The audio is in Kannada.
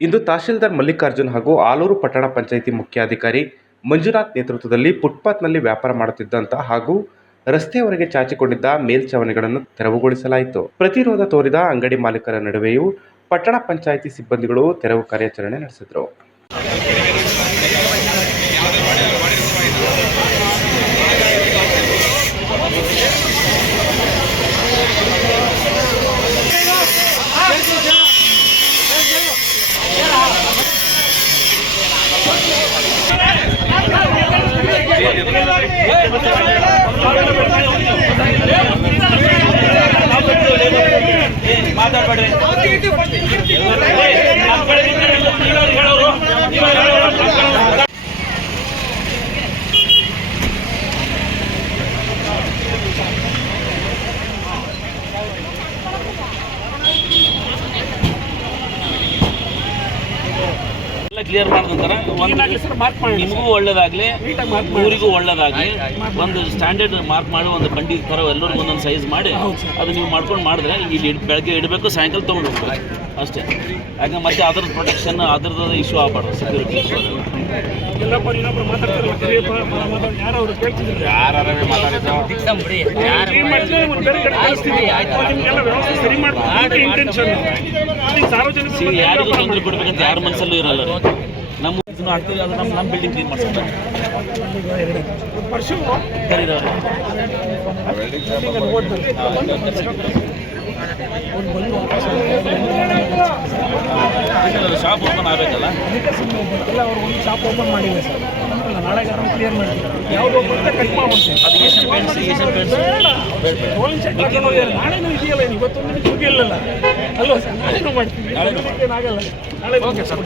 ಇಂದು ತಹಶೀಲ್ದಾರ್ ಮಲ್ಲಿಕಾರ್ಜುನ್ ಹಾಗೂ ಆಲೂರು ಪಟ್ಟಣ ಪಂಚಾಯಿತಿ ಮುಖ್ಯಾಧಿಕಾರಿ ಮಂಜುನಾಥ್ ನೇತೃತ್ವದಲ್ಲಿ ಫುಟ್ಪಾತ್ನಲ್ಲಿ ವ್ಯಾಪಾರ ಮಾಡುತ್ತಿದ್ದಂಥ ಹಾಗೂ ರಸ್ತೆಯವರೆಗೆ ಚಾಚಿಕೊಂಡಿದ್ದ ಮೇಲ್ಛಾವಣಿಗಳನ್ನು ತೆರವುಗೊಳಿಸಲಾಯಿತು. ಪ್ರತಿರೋಧ ತೋರಿದ ಅಂಗಡಿ ಮಾಲೀಕರ ನಡುವೆಯೂ ಪಟ್ಟಣ ಪಂಚಾಯಿತಿ ಸಿಬ್ಬಂದಿಗಳು ತೆರವು ಕಾರ್ಯಾಚರಣೆ ನಡೆಸಿದರು. ಕ್ಲಿಯರ್ ಮಾಡಿದ ನಂತರ ನಿಮಗೂ ಒಳ್ಳೇದಾಗಲಿ, ಊರಿಗೂ ಒಳ್ಳೇದಾಗಲಿ, ಒಂದು ಸ್ಟ್ಯಾಂಡರ್ಡ್ ಮಾರ್ಕ್ ಮಾಡಿ ಒಂದು ಬಂಡಿ ಥರ ಎಲ್ಲರಿಗೂ ಒಂದೊಂದು ಸೈಜ್ ಮಾಡಿ ಅದು ನೀವು ಮಾಡ್ಕೊಂಡು ಮಾಡಿದ್ರೆ ಇಲ್ಲಿ ಬೆಳಗ್ಗೆ ಇಡಬೇಕು, ಸಾಯಂಕಾಲ ತೊಗೊಂಡು ಹೋಗ್ಬೇಕು ಅಷ್ಟೇ. ಯಾಕೆ ಮತ್ತೆ ಅದ್ರದ್ದು ಪ್ರೊಟೆಕ್ಷನ್ ಅದ್ರದ್ದು ಇಶ್ಯೂ ಆಗಬಾರ್ದು, ಸೆಕ್ಯೂರಿಟಿ ಇಶ್ಯೂ ಯಾರಿಗೂ ತೊಂದರೆ ಕೊಡ್ಬೇಕಂತ ಯಾರ ಮನಸ್ಸಲ್ಲೂ ಇರಲ್ಲ. ನಮ್ಮ ಇದನ್ನು ಆಗ್ತೀವಿ, ಅದು ನಮ್ಮ ಬಿಲ್ಡಿಂಗ್ ಕ್ಲೀನ್ ಮಾಡ್ಸೋಣ. ಶಾಪ್ ಓಪನ್ ಆಗಬೇಕಲ್ಲ, ಅವರು ಒಂದು ಶಾಪ್ ಓಪನ್ ಮಾಡಿಲ್ಲ ಸರ್. ನಾಳೆ ಕ್ಲಿಯರ್ ಮಾಡ್ತೀವಿ, ಯಾವುದು ಕಟ್ ಮಾಡ್ಬೋದು. ಅದು ಏಷ್ಯನ್ ಪೇಂಟ್ಸ್ ನಾಳೆನೂ ಇದೆಯಲ್ಲ, ಇವತ್ತೊಂದು ಸುಗಿ ಇಲ್ಲಲ್ಲ ಅಲ್ವಾ ಸರ್? ನಾಳೆನೂ ಮಾಡ್ತೀವಿ, ನಾಳೆ ಆಗಲ್ಲ. ನಾಳೆ ಓಕೆ ಸರ್.